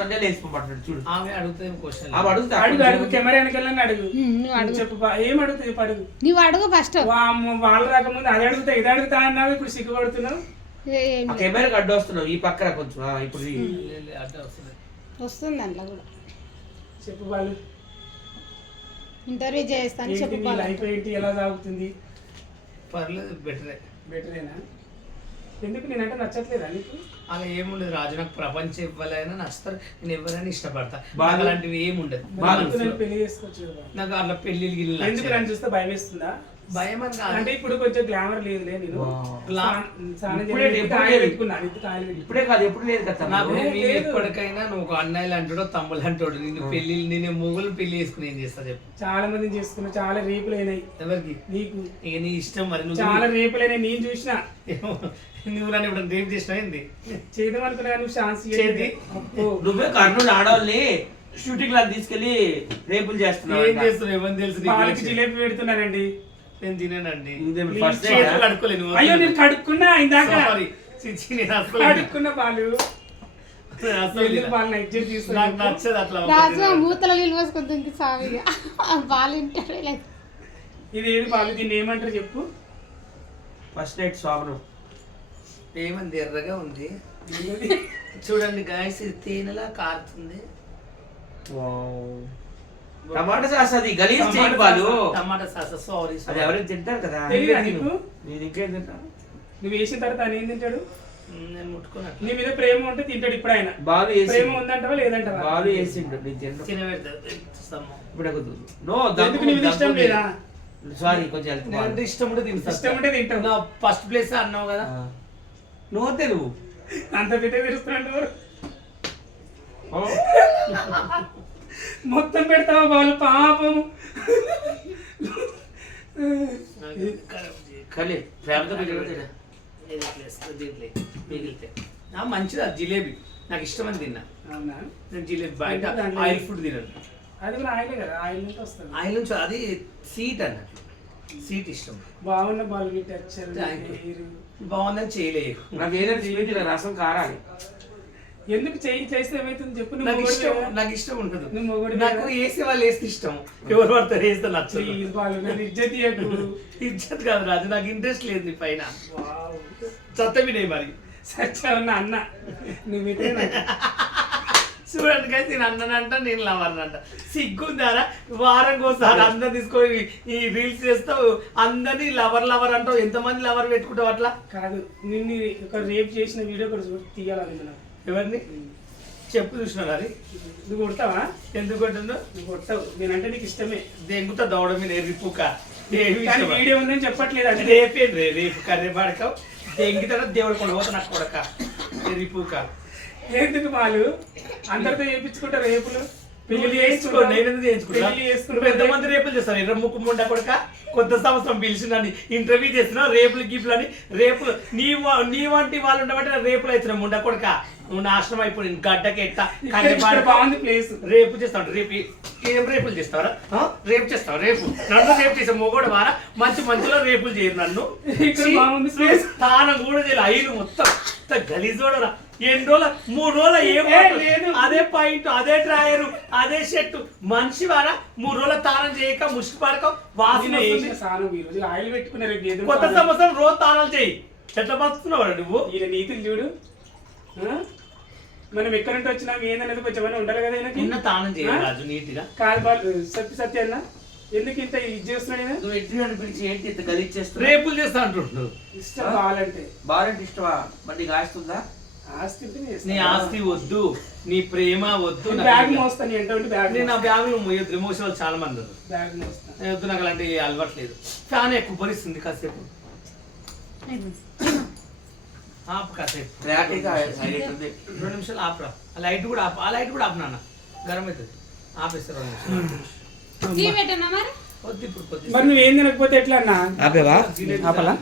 నన్నే లేచిపోమంటాడు చూడు. ఆమె అడుగుతుంది క్వశ్చన్. ఆమె అడుగుతా అడుగు అడుగు కెమెరా వెనకాలని అడుగు. నువ్వు అడుగు. చెప్పు ఏం అడుగుతావు చెప్పు అడుగు. నువ్వు అడుగు ఫస్ట్. వాళ్ళు రాకముందు అది అడుగుతా ఇది అడుగుతా అన్నావు, ఇప్పుడు సిగ్గుపడుతున్నావు. ఆ కెమెరాకి అడ్డు వస్తున్నావు ఈ పక్కన కొంచెం ఇప్పుడు అడ్డ వస్తుంది. వస్తుంది అందులో కూడా. చెప్పు వాళ్ళు ఇంటర్వ్యూ చేస్తాను చెప్పు. మీ లైఫ్ ఏంటి, ఎలా సాగుతుంది? పర్లేదు, బెటరే. బెటరేనా? ఎందుకు నేనంటే నచ్చట్లేదా నీకు? అలా ఏముండదు రాజు, నాకు ప్రపంచం ఇవ్వాలైనా నచ్చుతారు, నేను ఎవరైనా ఇష్టపడతా. బాగా అలాంటివి ఏముండదు. నేను పెళ్లి చేసుకోవచ్చు కదా. నాకు అట్లా పెళ్లి ఎందుకు నన్ను చూస్తే భయం వేస్తుందా? భయం అని కాదు. అంటే ఇప్పుడు కొంచెం గ్లామర్ లేదులే. నేను ఇప్పుడే కాదు ఎప్పుడు లేదు కదా. నాకు ఎప్పటికైనా నువ్వు ఒక అన్నయ్యలు అంటాడో తమ్ముళ్ళు అంటాడు. నేను పెళ్లి నేను మొగులు పెళ్లి చేసుకుని ఏం చేస్తా చెప్పు. చాలా మందిని చేసుకున్నా, చాలా రేపులు అయినాయి. ఎవరికి? నీకు. ఇక నీ ఇష్టం మరి. నువ్వు చాలా రేపులు అయినాయి, నేను చూసిన. నువ్వు నన్ను ఇప్పుడు రేపు చేసినా ఏంది? చేద్దాం అనుకున్నా నువ్వు ఛాన్స్ చేది. నువ్వే కర్నూలు ఆడవాళ్ళని షూటింగ్ లా తీసుకెళ్లి రేపులు చేస్తున్నావు. ఏం చేస్తున్నావు ఏమని తెలుసు? వాళ్ళకి జిలేబీ పెడుతున్నారండి. నేను తినేనండి. కడుక్కోలేను. అయ్యో నేను కడుక్కున్నా ఇందాక. కడుక్కున్న వాళ్ళు నచ్చదు అట్లా. రాజు మూతల నీళ్ళు పోసుకొని ఇంక సావిగా బాలు ఉంటాడు. ఇది ఏది బాలు, దీన్ని ఏమంటారు చెప్పు? ఫస్ట్ నైట్ స్వాగతం. ఏమంది ఎర్రగా ఉంది చూడండి గాయస్, ఇది తేనెలా కారుతుంది. టమాటా సాస్ అది గలీజ్ చేయకు బాలు. టమాటా సాస్ సారీ. అది ఎవరైనా తింటారు కదా. నేను ఇంకేం తింటా. నువ్వు వేసిన తర్వాత ఆయన ఏం తింటాడు? నేను ముట్టుకున్నా. నీ మీద ప్రేమ ఉంటే తింటాడు. ఇప్పుడు ఆయన బాలు ప్రేమ ఉందంటావా లేదంటావా? బాలు వేసిండు నేను తింటా. తినబెడతాను. నో ఎందుకు నీ మీద ఇష్టం లేదా? సారీ కొంచెం హెల్త్ ఇష్టం ఉంటే తింటా. ఇష్టం ఉంటే తింటావు. ఫస్ట్ ప్లేస్ అన్నావు కదా, నోతే నువ్వు అంత పెద్ద తెరుస్తున్నాడు. మొత్తం పెడతావా బాలు? పాపం. కలే ప్రేమతో మిగిలితే మంచిది. అది జిలేబీ నాకు ఇష్టమని తిన్నా. అవునా? నేను జిలేబీ బయట ఆయిల్ ఫుడ్ తినను. అది కూడా ఆయిలే కదా, ఆయిల్ నుంచి వస్తుంది. ఆయిల్ నుంచి అది సీట్ అన్నట్టు. సీట్ ఇష్టం. బాగున్న బాలు టెక్స్చర్ బాగుందని చేయలేదు. నాకు ఏదైనా రసం కారాలి. ఎందుకు చేస్తే ఏమైతుంది చెప్పు? నాకు ఇష్టం ఉంటుంది. నువ్వు నాకు వేసే వాళ్ళు వేస్తే ఇష్టం, ఎవరు పడతారు వేస్తే నచ్చదు. ఇజ్జత్ ఇజ్జత్ కాదు రాజు, నాకు ఇంట్రెస్ట్ లేదు నీ పైన. చెత్త వినే మరి సచ్చా ఉన్న అన్న నువ్వు చూడండి కలిసి నేను అన్ననంట, నేను లవర్నంట. సిగ్గుందారా? వారం కోసారి అందరు తీసుకొని ఈ రీల్స్ చేస్తావు, అందరినీ లవర్ లవర్ అంటావు. ఎంతమంది లవర్ పెట్టుకుంటావు అట్లా? కాదు, నిన్ను ఒక రేప్ చేసిన వీడియో కూడా తీయాలని. ఎవరిని చెప్పు చూసినావు అది? నువ్వు కొడతావా? ఎందుకు కొట్టిందో? నువ్వు కొడతావు. నేనంటే నీకు ఇష్టమే. దెంగుతా దౌడ మీద రిపుక వీడియో ఉందని చెప్పట్లేదు. అంటే రేపే రేపు కర్రీ పడకావు దెంగితా దేవుడు కొండ పోతా నాకు కొడక రిపుక. ఎందుకు వాళ్ళు అందరితో చేయించుకుంటా రేపులు? పెళ్లి చేసుకో, నేను చేయించుకుంటా. ఎంతమంది రేపులు చేస్తారు? ఎర్ర ముక్కు ముండా కొడక. కొత్త సంవత్సరం పిలిచినని ఇంటర్వ్యూ చేస్తున్నావు, రేపులు గిఫ్లు అని. రేపులు నీ వంటి వాళ్ళు ఉండబట్టి రేపులు అవుతున్నావు ముండా కొడక. నువ్వు నాశనం అయిపోయింది గడ్డకి ఎట్ట. బాగుంది ప్లేస్. రేపు చేస్తావు. రేపు ఏం రేపులు చేస్తావరా? రేపు చేస్తావు. రేపు నన్ను రేపు చేసావు. మొగోడు వారా మంచి మంచిలో రేపులు చేయరు నన్ను. స్థానం కూడా చేయాలి. ఐదు మొత్తం గలీజోడరా. ఎన్ని రోజుల 3 రోజుల ఏం అదే పాయింట్, అదే డ్రాయరు, అదే షర్ట్. మనిషి వారా 3 రోజుల తానం చేయక ముష్టి పడక వాసన. కొత్త సంవత్సరం రోజు తానాలు చేయి. ఎట్లా బతుకుతున్నావు నువ్వు? ఈయన నీతులు చూడు. మనం ఎక్కడి నుంచి వచ్చినా ఏందనేది కొంచెం ఉండాలి కదా. నిన్న తానం చేయాలి రాజు నీట్గా. కాదు బాలు సత్య అన్న, ఎందుకు ఇంత ఇది చేస్తున్నాడు? నువ్వు ఇంటర్వ్యూ పిలిచి ఏంటి ఇంత గలీజ్ చేస్తున్నావు? రేపులు చేస్తా అంటుండు. ఇష్టం బాలంటే. బాలంటే ఇష్టమా? మరి నీకు ఆస్తుందా? నీ ఆస్తి వద్దు, నీ ప్రేమ వద్దు. బ్యాగ్ మోస్తాను ఏంటంటే బ్యాగ్. నేను ఆ బ్యాగ్ లో మోయొద్దు. మోసే వాళ్ళు చాలా మంది ఉన్నారు. బ్యాగ్ మోస్తాను. నేను వద్దు, నాకు అలాంటి అలవాట్లేదు. ఫ్యాన్ ఎక్కువ భరిస్తుంది. కాసేపు ఆపు, కాసేపు 2 నిమిషాలు ఆపురా. ఆ లైట్ కూడా ఆపు. ఆ లైట్ కూడా ఆపు నాన్న, గరం అవుతుంది. ఆపేస్తారు 2 నిమిషాలు. మరి వద్దు ఇప్పుడు కొద్దిగా. మరి నువ్వేం తినకపోతే ఎట్లా అన్నా? ఆపేవా? ఆపలా?